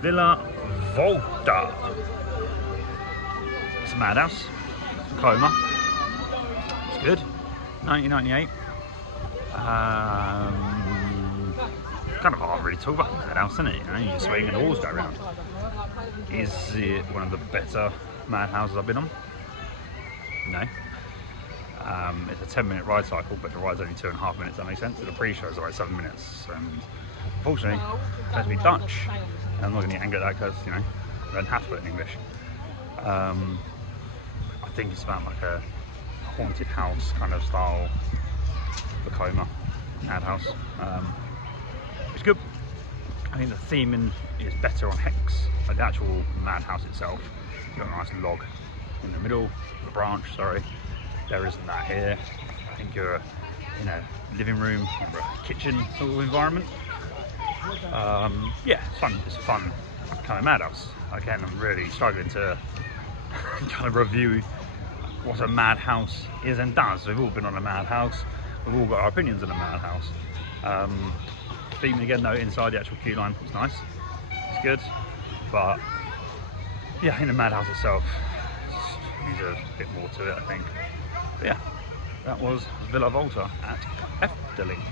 Villa Volta. It's a Madhouse, Vekoma. It's good. 1998. Kind of hard really to talk about Madhouse, isn't it? You know, you just swing and the walls go around. Is it one of the better Madhouses I've been on? No. It's a 10-minute ride cycle, but the ride's only 2.5 minutes, that makes sense. The pre-show is like 7 minutes, and unfortunately, it has to be Dutch, and I'm not going to get angry at that because, you know, I don't have to put it in English. I think it's about like a haunted house kind of style Vekoma Mad House. It's good. I think the theming is better on Hex, like the actual Madhouse itself. You've got a nice log in the middle, the branch, sorry. There isn't that here. I think you're in a living room or a kitchen sort of environment. Yeah, it's fun. It's a fun kind of Madhouse. Again, I'm really struggling to kind of review what a Madhouse is and does. We've all been on a Madhouse. We've all got our opinions on a Madhouse. Theming again though, inside the actual queue line is nice. It's good. But yeah, in the Madhouse itself, needs a bit more to it, I think. But yeah, that was Villa Volta at Efteling.